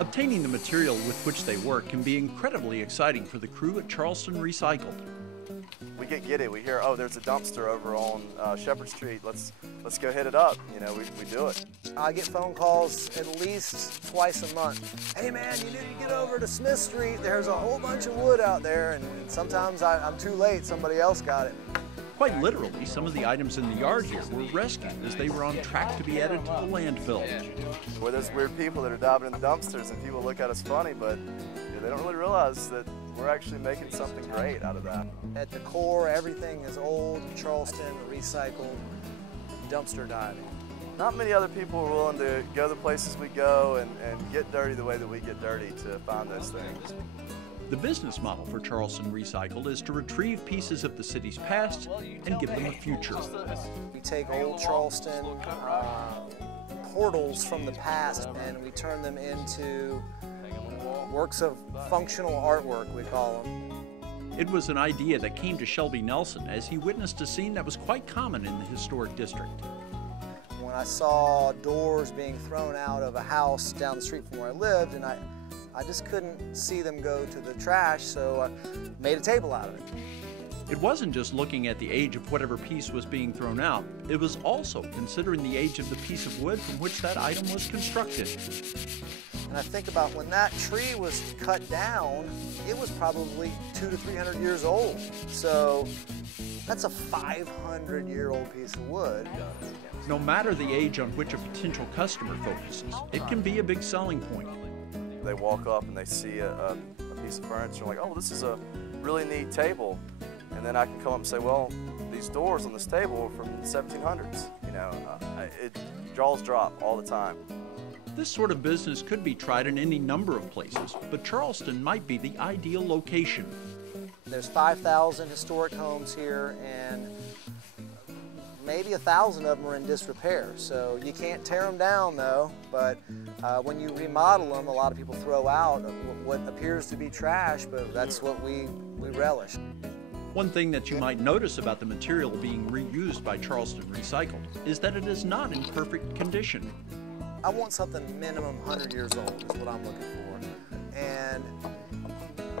Obtaining the material with which they work can be incredibly exciting for the crew at Charleston Recycled. We get giddy. We hear, oh, there's a dumpster over on Shepherd Street. Let's go hit it up. You know, we do it. I get phone calls at least twice a month. Hey man, you need to get over to Smith Street. There's a whole bunch of wood out there, and sometimes I'm too late. Somebody else got it. Quite literally, some of the items in the yard here were rescued as they were on track to be added to the landfill. Where there's weird people that are diving in the dumpsters and people look at us funny, but they don't really realize that we're actually making something great out of that. At the core, everything is old, Charleston, recycled, dumpster diving. Not many other people are willing to go the places we go and get dirty the way that we get dirty to find those things. The business model for Charleston Recycled is to retrieve pieces of the city's past and give them a future. We take old Charleston portals from the past and we turn them into works of functional artwork, we call them. It was an idea that came to Shelby Nelson as he witnessed a scene that was quite common in the historic district. When I saw doors being thrown out of a house down the street from where I lived, and I just couldn't see them go to the trash, so I made a table out of it. It wasn't just looking at the age of whatever piece was being thrown out, it was also considering the age of the piece of wood from which that item was constructed. And I think about when that tree was cut down, it was probably 200 to 300 years old. So that's a 500-year-old piece of wood. No matter the age on which a potential customer focuses, it can be a big selling point. They walk up and they see a piece of furniture, like, oh, this is a really neat table. And then I can come up and say, well, these doors on this table are from the 1700s. You know, jaws drop all the time. This sort of business could be tried in any number of places, but Charleston might be the ideal location. There's 5,000 historic homes here, and maybe 1,000 of them are in disrepair. So you can't tear them down though, but when you remodel them, a lot of people throw out what appears to be trash, but that's what we relish. One thing that you might notice about the material being reused by Charleston Recycled is that it is not in perfect condition. I want something minimum 100 years old is what I'm looking for. And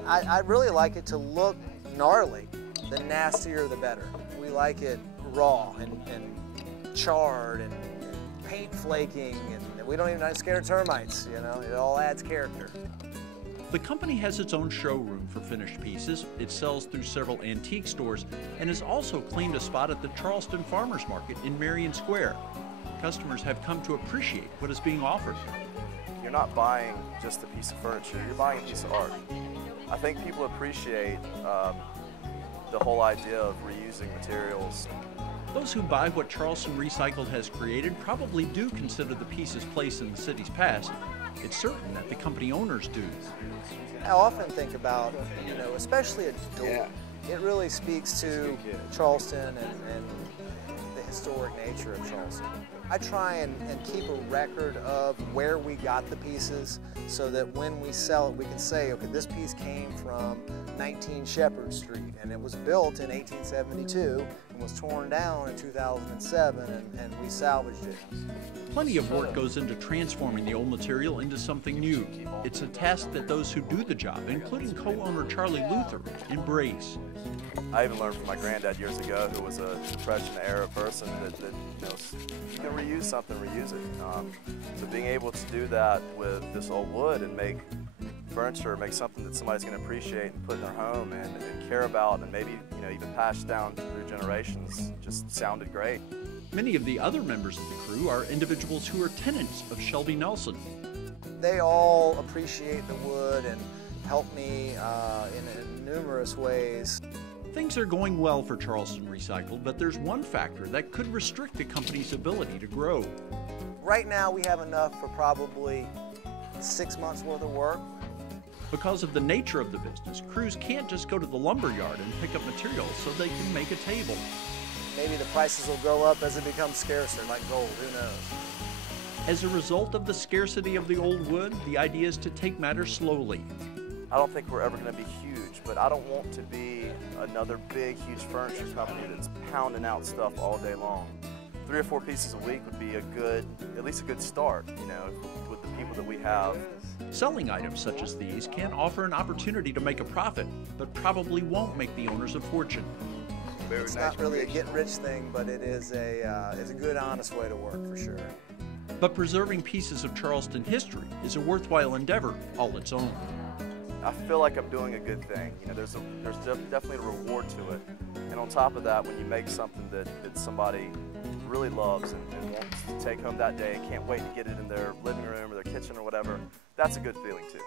I really like it to look gnarly. The nastier the better. We like it raw and charred and paint flaking, and we don't even have scared of termites, you know, it all adds character. The company has its own showroom for finished pieces. It sells through several antique stores and has also claimed a spot at the Charleston Farmers Market in Marion Square. Customers have come to appreciate what is being offered. You're not buying just a piece of furniture, you're buying a piece of art. I think people appreciate the whole idea of reusing materials. Those who buy what Charleston Recycled has created probably do consider the pieces' place in the city's past. It's certain that the company owners do. I often think about, you know, especially a door. It really speaks to Charleston and the historic nature of Charleston. I try and keep a record of where we got the pieces so that when we sell it, we can say, okay, this piece came from 19 Shepherd Street, and it was built in 1872 and was torn down in 2007, and we salvaged it. Plenty of work goes into transforming the old material into something new. It's a task that those who do the job, including co-owner Charlie Luther, embrace. I even learned from my granddad years ago, who was a Depression-era person, that you know, you can reuse something, reuse it. So being able to do that with this old wood and make furniture, make something that somebody's going to appreciate and put in their home and care about, and maybe even pass down through generations, just sounded great. Many of the other members of the crew are individuals who are tenants of Shelby Nelson. They all appreciate the wood and help me in numerous ways. Things are going well for Charleston Recycled, but there's one factor that could restrict the company's ability to grow. Right now we have enough for probably 6 months worth of work. Because of the nature of the business, crews can't just go to the lumber yard and pick up materials so they can make a table. Maybe the prices will go up as it becomes scarcer, like gold, who knows? As a result of the scarcity of the old wood, the idea is to take matters slowly. I don't think we're ever going to be huge, but I don't want to be another big, huge furniture company that's pounding out stuff all day long. 3 or 4 pieces a week would be a good, at least a good start, you know, with the people that we have. Selling items such as these can offer an opportunity to make a profit, but probably won't make the owners a fortune. It's not really a get-rich thing, but it is it's a good, honest way to work for sure. But preserving pieces of Charleston history is a worthwhile endeavor all its own. I feel like I'm doing a good thing. You know, there's definitely a reward to it. And on top of that, when you make something that somebody really loves and wants to take home that day and can't wait to get it in their living room or their kitchen or whatever, that's a good feeling too.